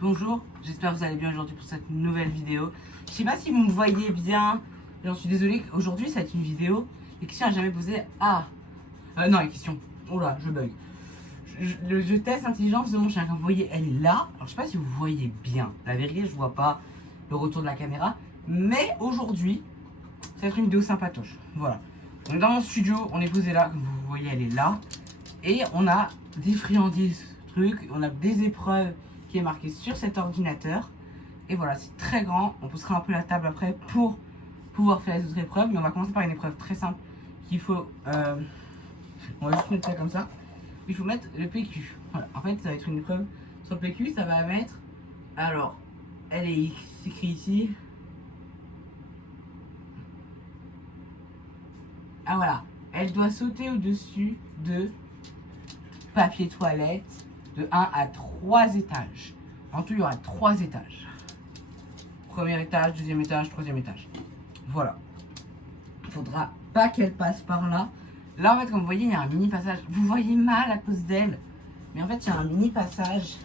Bonjour, j'espère que vous allez bien aujourd'hui pour cette nouvelle vidéo. Je sais pas si vous me voyez bien, j'en suis désolée. Aujourd'hui, ça va être une vidéo. Les questions à jamais posées. Non, les questions. Oula, je bug. Je teste l'intelligence de mon chien. Comme vous voyez, elle est là. Alors, je sais pas si vous voyez bien. La vérité, je vois pas le retour de la caméra. Mais aujourd'hui, ça va être une vidéo sympatoche. Voilà. On est dans mon studio, on est posé là. Comme vous voyez, elle est là. Et on a des friandises, trucs. On a des épreuves qui est marqué sur cet ordinateur. Et voilà, c'est très grand. On poussera un peu la table après pour pouvoir faire les autres épreuves. Mais on va commencer par une épreuve très simple qu'il faut... on va juste mettre ça comme ça. Il faut mettre le PQ. Voilà. En fait, ça va être une épreuve sur le PQ. Ça va mettre... Alors, elle est écrit ici. Ah voilà. Elle doit sauter au-dessus de papier toilette de 1 à 3 étages. En tout, il y aura 3 étages. Premier étage, deuxième étage, troisième étage. Voilà. Il faudra pas qu'elle passe par là. Là, en fait, comme vous voyez, il y a un mini passage. Vous voyez mal à cause d'elle. Mais en fait, il y a un mini passage.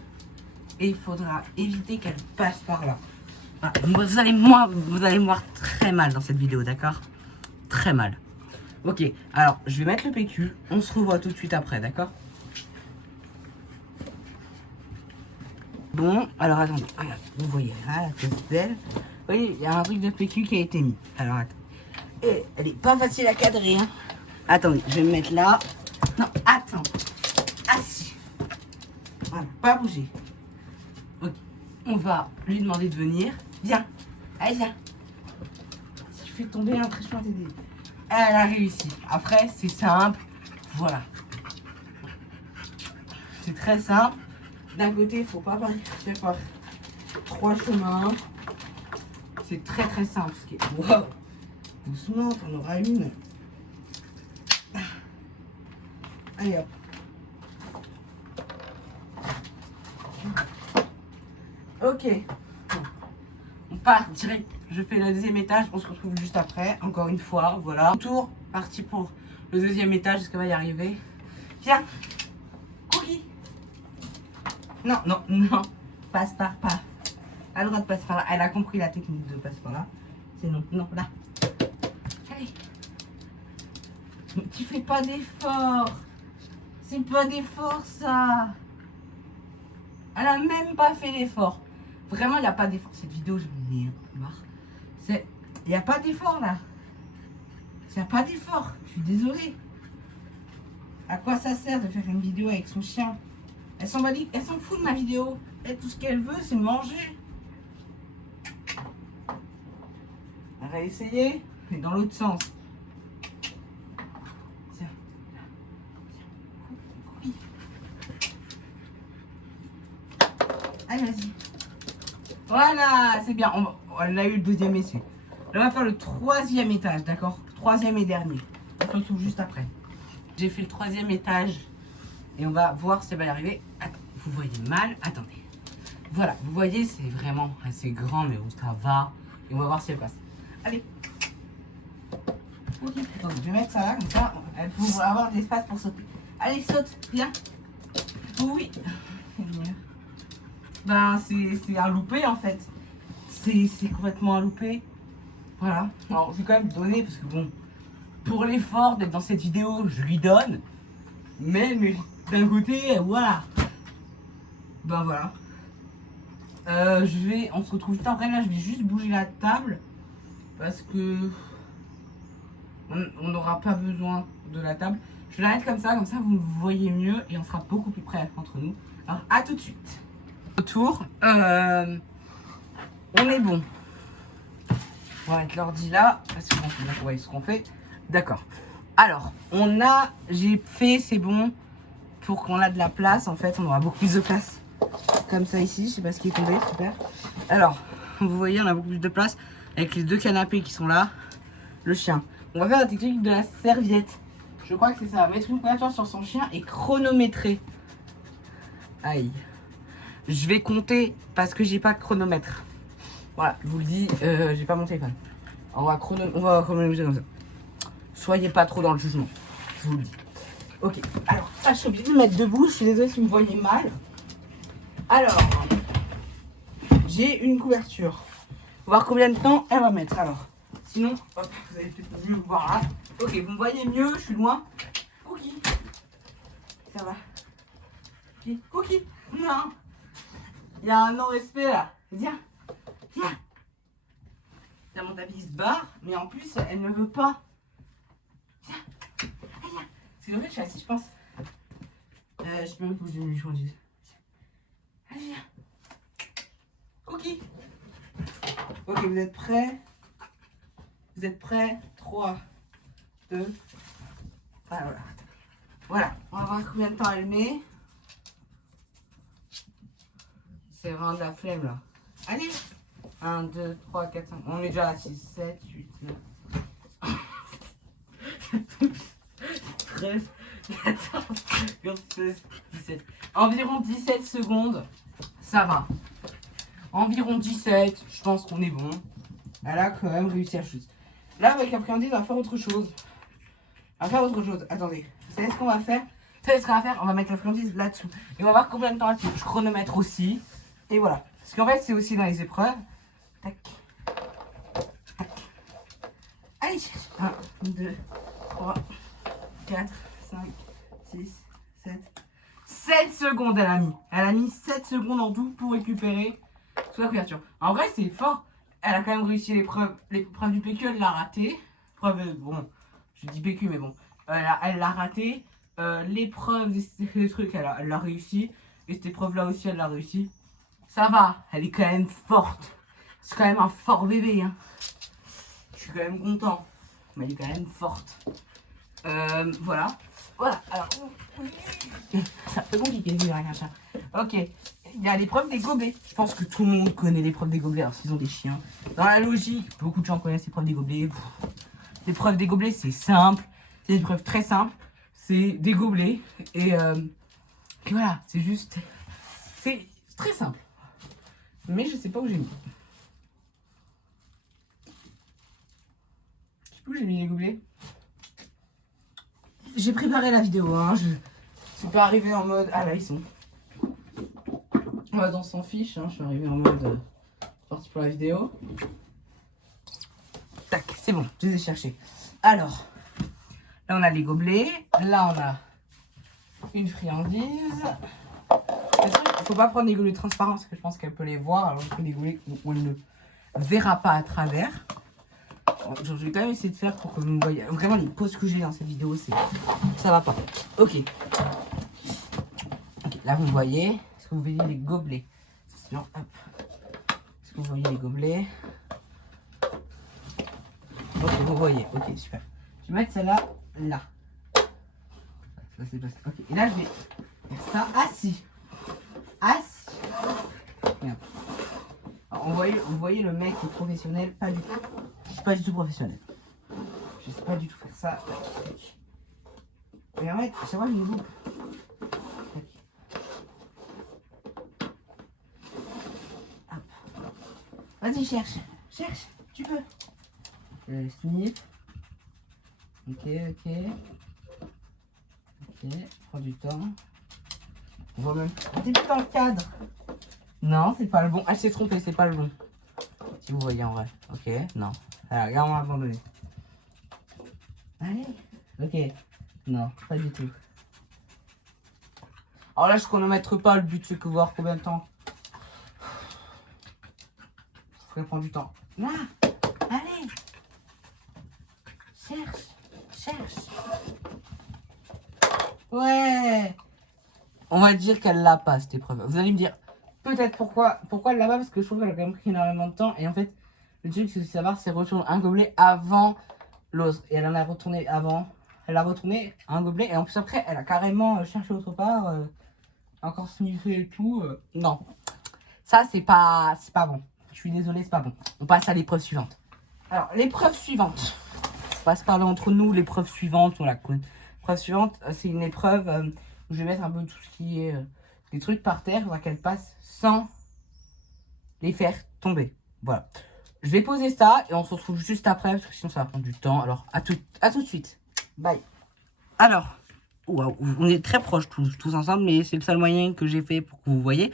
Et il faudra éviter qu'elle passe par là. Voilà. Vous allez me voir très mal dans cette vidéo, d'accord? Très mal. Ok, alors, je vais mettre le PQ. On se revoit tout de suite après, d'accord? Bon, alors attendez, regarde, vous voyez là, la tête d'elle. Vous voyez, il y a un truc de PQ qui a été mis. Alors attends. Et elle est pas facile à cadrer, hein. Attendez, je vais me mettre là. Non, attends. Assis. Voilà, pas bouger. Ok, on va lui demander de venir. Viens, allez, viens. Si je fais tomber l'impression à t'aider. Elle a réussi. Après, c'est simple. Voilà. C'est très simple. D'un côté, il ne faut pas faire par 3 chemins. C'est très très simple. Wow. Doucement, on aura une. Allez hop. Ok. On part direct. Je fais le deuxième étage. On se retrouve juste après. Encore une fois. Voilà. Tour. Parti pour le deuxième étage. Est-ce qu'elle va y arriver? Viens. Cookie. Non, non, non. Passe par pas. Elle a le droit de passer par là. Elle a compris la technique de passer par là. C'est non, non, là. Allez. Tu fais pas d'effort. C'est pas d'effort, ça. Elle a même pas fait l'effort. Vraiment, il n'y a pas d'effort. Cette vidéo, j'en ai marre. Il n'y a pas d'effort, là. Il n'y a pas d'effort. Je suis désolée. À quoi ça sert de faire une vidéo avec son chien? Elle s'en fout de ma vidéo. Elle, tout ce qu'elle veut, c'est de manger. Elle va essayer, mais dans l'autre sens. Tiens. Oui. Allez, vas-y. Voilà, c'est bien. Elle a eu le deuxième essai. Là, on va faire le troisième étage, d'accord? Troisième et dernier. On se retrouve juste après. J'ai fait le troisième étage. Et on va voir si elle va y arriver. Attends, vous voyez mal. Attendez. Voilà, vous voyez, c'est vraiment assez grand, mais où ça va. Et on va voir si elle passe. Allez. Ok, attendez, je vais mettre ça là, comme ça, elle pourra avoir de l'espace pour sauter. Allez, saute, viens. Oui. Ben, c'est un loupé, en fait. C'est complètement un loupé. Voilà. Alors, je vais quand même donner, parce que bon, pour l'effort d'être dans cette vidéo, je lui donne. Mais d'un côté, voilà. Ben voilà. On se retrouve juste après. Là, je vais juste bouger la table. Parce que on n'aura pas besoin de la table. Je vais la mettre comme ça vous me voyez mieux. Et on sera beaucoup plus près entre nous. Alors, à tout de suite. Retour. On est bon. On va mettre l'ordi là. Parce que bon, vous voyez ce qu'on fait. D'accord. Alors, j'ai fait, c'est bon. Pour qu'on ait de la place, en fait, on aura beaucoup plus de place. Comme ça ici, je sais pas ce qui est tombé, super. Alors, vous voyez, on a beaucoup plus de place avec les 2 canapés qui sont là. Le chien. On va faire la technique de la serviette. Je crois que c'est ça. Mettre une couverture sur son chien et chronométrer. Aïe. Je vais compter parce que j'ai pas de chronomètre. Voilà, je vous le dis, j'ai pas mon téléphone. On va chronométrer comme ça. Soyez pas trop dans le jugement. Je vous le dis. Ok, alors ça je suis obligée de me mettre debout, je suis désolée si vous me voyez mal. Alors, j'ai une couverture. On va voir combien de temps elle va mettre. Alors, sinon, hop, vous allez peut-être mieux me voir là. Ok, vous me voyez mieux, je suis loin. Cookie. Ça va. Cookie. Non. Il y a un non-respect là. Viens. Viens. Là, mon tapis se barre, mais en plus, elle ne veut pas. Viens. Allez, viens. C'est vrai, je suis assise, je pense. Je sais même pas où je vais me joindre. Allez, viens. Cookie. Ok, vous êtes prêts? Vous êtes prêts? 3, 2. Ah, voilà. Voilà, on va voir combien de temps elle met. C'est vraiment de la flemme là. Allez! 1, 2, 3, 4, 5. On est déjà à 6, 7, 8, 9. 13, 14, 15, 16, 17. Environ 17 secondes. Ça va. Environ 17. Je pense qu'on est bon. Elle a quand même réussi à chuter. Là, avec la friandise, on va faire autre chose. On va faire autre chose. Attendez. Vous savez ce qu'on va faire? Vous savez ce qu'on va faire? On va mettre la friandise là-dessous. Et on va voir combien de temps elle fait. Je chronomètre aussi. Et voilà. Parce qu'en fait, c'est aussi dans les épreuves. Tac. Tac. Allez, 1, 2, 3, 4, 5, 6, 7. 7 secondes elle a mis. Elle a mis 7 secondes en tout pour récupérer sous la couverture. En vrai, c'est fort. Elle a quand même réussi l'épreuve. L'épreuve du PQ, elle l'a raté. Bon, je dis PQ, mais bon. Elle l'a raté. L'épreuve des trucs, elle l'a réussi. Et cette épreuve-là aussi, elle l'a réussi. Ça va, elle est quand même forte. C'est quand même un fort bébé. Hein. Je suis quand même content. Mais elle est quand même forte. Voilà. Voilà, alors. C'est un peu compliqué de vivre avec un chat. Ok. Il y a l'épreuve des gobelets. Je pense que tout le monde connaît l'épreuve des gobelets. Alors, s'ils ont des chiens. Dans la logique, beaucoup de gens connaissent l'épreuve des gobelets. L'épreuve des gobelets, c'est simple. C'est une épreuve très simple. C'est des gobelets. Et voilà, c'est juste. C'est très simple. Mais je sais pas où j'ai mis. Je sais pas où j'ai mis les gobelets. J'ai préparé la vidéo. Hein. Je suis pas arrivé en mode. Ah là, ils sont. On s'en fiche. Hein. Je suis arrivé en mode. Parti pour la vidéo. Tac, c'est bon. Je les ai cherchés. Alors. Là, on a les gobelets. Là, on a une friandise. Il faut pas prendre des gobelets transparents parce que je pense qu'elle peut les voir. Alors, je prends des gobelets où elle ne verra pas à travers. Je vais quand même essayer de faire pour que vous me voyez. Vraiment, les poses que j'ai dans cette vidéo, ça va pas. Ok. Ok, là, vous voyez. Est-ce que vous voyez les gobelets? Sinon, hop. Est-ce que vous voyez les gobelets? Ok, vous voyez. Ok, super. Je vais mettre celle-là là. Ça, c'est passé. Ok, et là, je vais faire ça assis. Assis. Merde. Alors, vous voyez le mec est professionnel? Pas du tout. Je suis pas du tout professionnel. Je sais pas du tout faire ça. Mais en fait, à chaque fois, je me loupe. Vas-y, cherche. Cherche. Tu peux. Snip. Ok, ok. Ok, prends du temps. On voit même. T'es plus dans le cadre. Non, c'est pas le bon. Elle s'est trompée, c'est pas le bon. Si vous voyez en vrai. Ok, non. Alors, regarde, on va abandonner. Allez. Ok. Non, pas du tout. Alors là, je chronomètre pas. Le but, c'est que voir combien de temps. Il faut prendre du temps. Là. Allez. Cherche. Cherche. Ouais. On va dire qu'elle l'a pas, cette épreuve. Vous allez me dire, peut-être pourquoi elle l'a pas, parce que je trouve qu'elle a quand même pris énormément de temps. Et en fait, le truc, c'est de savoir si elle retourne un gobelet avant l'autre. Et elle en a retourné avant. Elle a retourné un gobelet. Et en plus, après, elle a carrément cherché autre part. Encore sniffé et tout. Non. Ça, c'est pas bon. Je suis désolée, c'est pas bon. On passe à l'épreuve suivante. Alors, l'épreuve suivante. On va se parler entre nous. L'épreuve suivante, on la connaît. L'épreuve suivante, c'est une épreuve où je vais mettre un peu tout ce qui est des trucs par terre. Il faudra qu'elle passe sans les faire tomber. Voilà. Je vais poser ça et on se retrouve juste après parce que sinon ça va prendre du temps. Alors, à tout de suite. Bye. Alors, waouh, on est très proches tous ensemble, mais c'est le seul moyen que j'ai fait pour que vous voyez.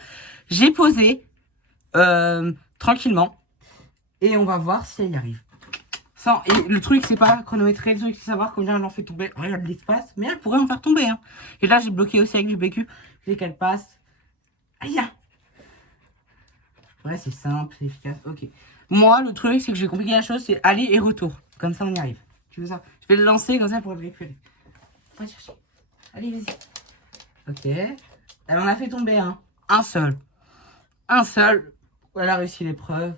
J'ai posé tranquillement. Et on va voir si elle y arrive. Et le truc, c'est pas chronométrer, le truc, c'est savoir combien elle en fait tomber. Regarde l'espace, mais elle pourrait en faire tomber. Hein. Et là, j'ai bloqué aussi avec du PQ. Je veux qu'elle passe. Aïe! Ouais, c'est simple, c'est efficace. Ok. Moi, le truc, c'est que j'ai compliqué la chose, c'est aller et retour. Comme ça, on y arrive. Tu veux ça? Je vais le lancer comme ça pour le récupérer. Va chercher. Allez, vas-y. Ok. Elle en a fait tomber un. Un seul. Un seul. Elle a réussi l'épreuve.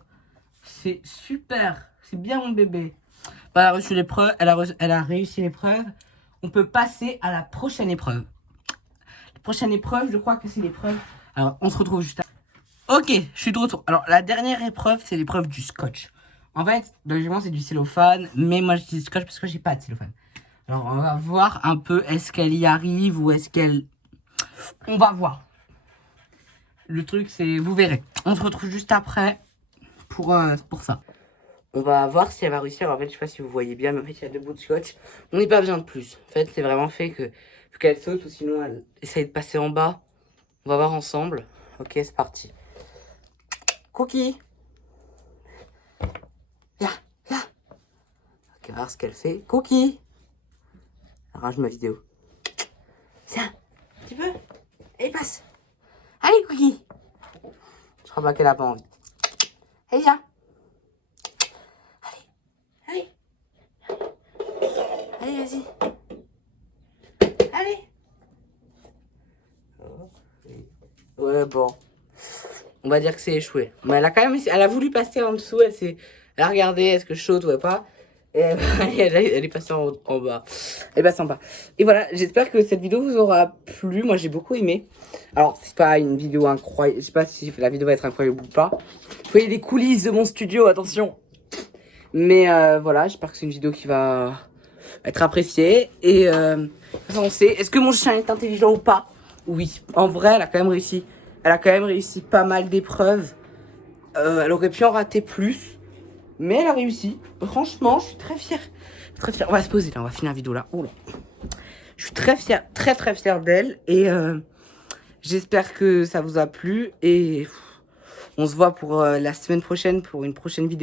C'est super. C'est bien mon bébé. Elle a reçu l'épreuve. Elle a réussi l'épreuve. On peut passer à la prochaine épreuve. La prochaine épreuve, je crois que c'est l'épreuve. Alors, on se retrouve juste après. Ok, je suis de retour. Alors, la dernière épreuve, c'est l'épreuve du scotch. En fait, logiquement, c'est du cellophane. Mais moi, j'utilise scotch parce que j'ai pas de cellophane. Alors, on va voir un peu, est-ce qu'elle y arrive ou est-ce qu'elle... On va voir. Le truc, c'est... Vous verrez. On se retrouve juste après pour ça. On va voir si elle va réussir. En fait, je sais pas si vous voyez bien, mais en fait, il y a 2 bouts de scotch. On n'a pas besoin de plus. En fait, c'est vraiment fait que qu'elle saute ou sinon elle essaye de passer en bas. On va voir ensemble. Ok, c'est parti. Cookie. Viens, viens. Ok, on va voir ce qu'elle fait. Cookie. Arrange ma vidéo. Tiens, tu veux? Allez, passe. Allez, Cookie. Je crois pas qu'elle a pas envie. Allez, viens. Allez. Allez. Allez, vas-y. Allez. Ouais, bon. On va dire que c'est échoué. Mais elle a quand même... Elle a voulu passer en dessous. Elle a regardé, est-ce que je saute ou pas. Et elle est passée en bas. Elle est passée en bas. Et voilà, j'espère que cette vidéo vous aura plu. Moi, j'ai beaucoup aimé. Alors, c'est pas une vidéo incroyable. Je sais pas si la vidéo va être incroyable ou pas. Vous voyez les coulisses de mon studio, attention. Mais voilà, j'espère que c'est une vidéo qui va être appréciée. Et on sait, est-ce que mon chien est intelligent ou pas? Oui, en vrai, elle a quand même réussi. Elle a quand même réussi pas mal d'épreuves. Elle aurait pu en rater plus. Mais elle a réussi. Franchement, je suis très fière. Très fière. On va se poser là, on va finir la vidéo là. Oh là. Je suis très fière, très très fière d'elle. Et j'espère que ça vous a plu. Et on se voit pour la semaine prochaine pour une prochaine vidéo.